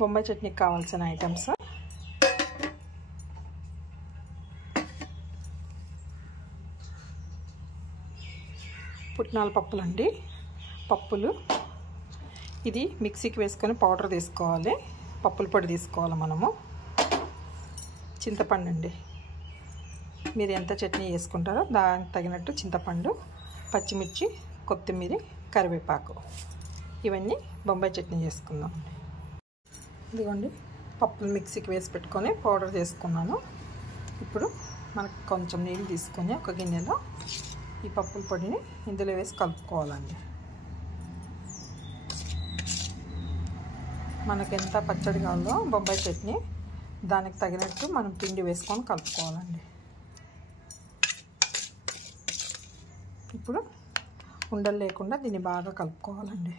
బొంబాయి చట్నీకి కావాల్సిన ఐటమ్స్: పుట్నాల పప్పులండి, పప్పులు. ఇది మిక్సీకి వేసుకొని పౌడర్ తీసుకోవాలి, పప్పుల పొడి తీసుకోవాలి మనము. చింతపండు అండి, మీరు ఎంత చట్నీ వేసుకుంటారో దానికి తగినట్టు చింతపండు, పచ్చిమిర్చి, కొత్తిమీర, కరివేపాకు. ఇవన్నీ బొంబాయి చట్నీ చేసుకుందాం. ఇదిగోండి, పప్పులు మిక్సీకి వేసి పెట్టుకొని పౌడర్ చేసుకున్నాను. ఇప్పుడు మనకు కొంచెం నీళ్ళు తీసుకొని ఒక గిన్నెలో ఈ పప్పుల పొడిని ఇందులో వేసి కలుపుకోవాలండి. మనకు ఎంత పచ్చడి కావాలో బొంబాయి చట్నీ దానికి తగినట్టు మనం పిండి వేసుకొని కలుపుకోవాలండి. ఇప్పుడు ఉండలు లేకుండా దీన్ని బాగా కలుపుకోవాలండి.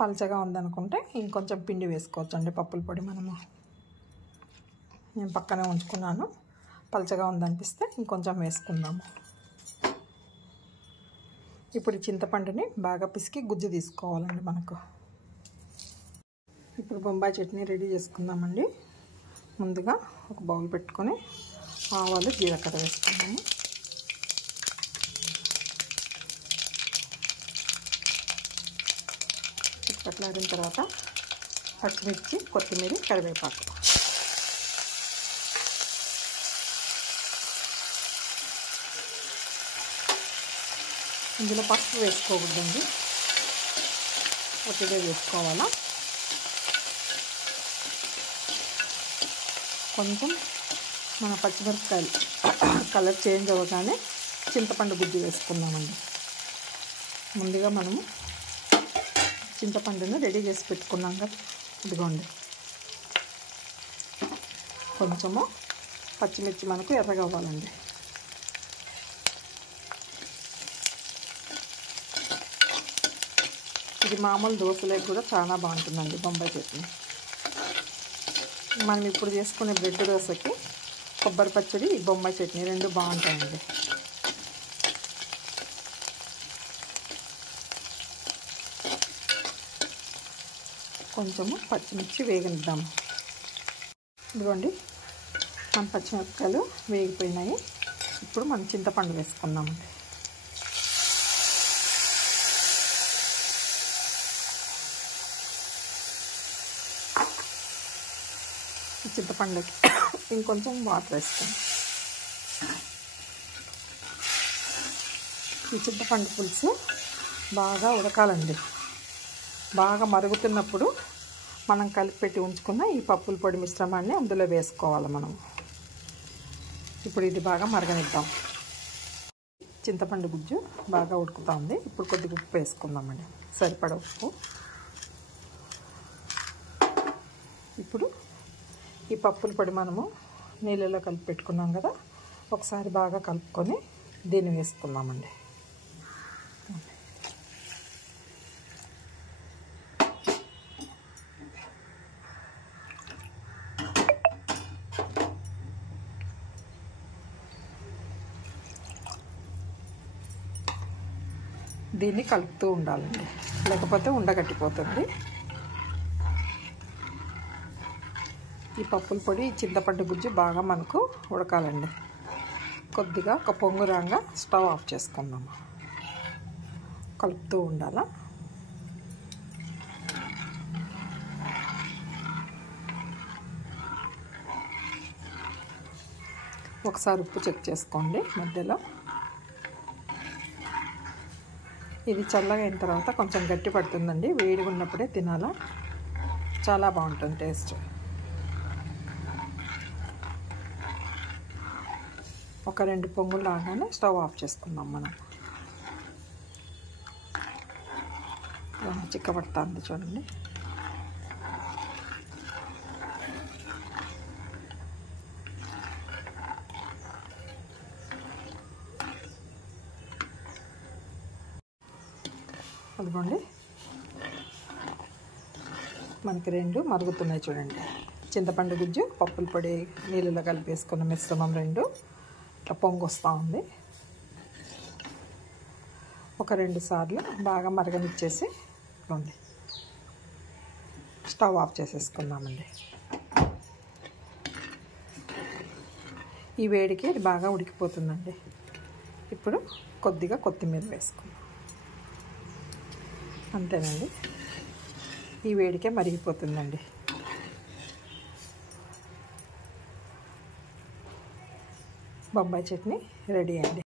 పలచగా ఉందనుకుంటే ఇంకొంచెం పిండి వేసుకోవచ్చండి పప్పుల పొడి మనము. నేను పక్కనే ఉంచుకున్నాను. పలచగా ఉందనిపిస్తే ఇంకొంచెం వేసుకుందాము. ఇప్పుడు చింతపండుని బాగా పిసికి గుజ్జు తీసుకోవాలండి మనకు. ఇప్పుడు బొంబాయి చట్నీ రెడీ చేసుకుందామండి. ముందుగా ఒక బౌల్ పెట్టుకొని ఆవాలు, జీలకర్ర వేసుకున్నాము. చిక్కట్లాడిన తర్వాత పచ్చిమిర్చి, కొత్తిమీర, కరివేపాకు. ఇందులో పసుపు వేసుకోకూడదండి, ఒకటే వేసుకోవాలా. కొంచెం మన పచ్చిమిరపకాయలు కలర్ చేంజ్ అవ్వగానే చింతపండు గుజ్జు వేసుకుందామండి. ముందుగా మనము చింతపండును రెడీ చేసి పెట్టుకున్నాం కదా, ఇదిగోండి. కొంచెము పచ్చిమిర్చి మనకు ఎర్రగా అవ్వాలండి. ఇది మామూలు దోశలకు కూడా చాలా బాగుంటుందండి బొంబాయి చట్నీ. మనం ఇప్పుడు చేసుకునే బ్రెడ్ దోశకి కొబ్బరి పచ్చడి, బొంబాయి చట్నీ రెండు బాగుంటాయండి. కొంచెము పచ్చిమిర్చి వేగనిద్దాము. ఇదిగోండి, మన పచ్చిమిరపకాయలు వేగిపోయినాయి. ఇప్పుడు మనం చింతపండు వేసుకుందామండి. చింతపండుకి ఇంకొంచెం వాటర్ వేస్తాం. ఈ చింతపండు పులుసు బాగా ఉడకాలండి. బాగా మరుగుతున్నప్పుడు మనం కలిపి పెట్టి ఉంచుకున్న ఈ పప్పుల పొడి మిశ్రమాన్ని అందులో వేసుకోవాలి మనం. ఇప్పుడు ఇది బాగా మరగనిద్దాం. చింతపండు గుజ్జు బాగా ఉడుకుతుంది. ఇప్పుడు కొద్దిగా ఉప్పు వేసుకుందామండి, సరిపడ ఉప్పు. ఇప్పుడు ఈ పప్పుల పొడి మనము నీళ్ళలో కలిపి పెట్టుకున్నాం కదా, ఒకసారి బాగా కలుపుకొని దీన్ని వేసుకుందామండి. దీన్ని కలుపుతూ ఉండాలండి, లేకపోతే ఉండగట్టిపోతుంది. ఈ పప్పుల పొడి, చింతపండు గుజ్జు బాగా మనకు ఉడకాలండి. కొద్దిగా ఒక పొంగు రాగా స్టవ్ ఆఫ్ చేసుకుందాము. కలుపుతూ ఉండాలా. ఒకసారి ఉప్పు చెక్ చేసుకోండి మధ్యలో. ఇది చల్లగా అయిన తర్వాత కొంచెం గట్టి పడుతుందండి. వేడిగా ఉన్నప్పుడే తినాలా, చాలా బాగుంటుంది టేస్ట్. ఒక 2 పొంగులు రాగానే స్టవ్ ఆఫ్ చేసుకుందాం మనం. చిక్కబడుతుంది చూడండి. అదిగోండి, మనకి 2 మరుగుతున్నాయి చూడండి. చింతపండు గుజ్జు, పప్పుల పొడి నీళ్ళలో కలిపేసుకున్న మిశ్రమం 2 ఇట్లా పొంగు వస్తూ ఉంది. ఒక 2 సార్లు బాగా మరగనిచ్చేసి ఉంది స్టవ్ ఆఫ్ చేసేసుకుందామండి. ఈ వేడికి ఇది బాగా ఉడికిపోతుందండి. ఇప్పుడు కొద్దిగా కొత్తిమీర వేసుకుందాం. అంతేనండి, ఈ వేడికే మరిగిపోతుందండి. బొంబాయి చట్నీ రెడీ అండి.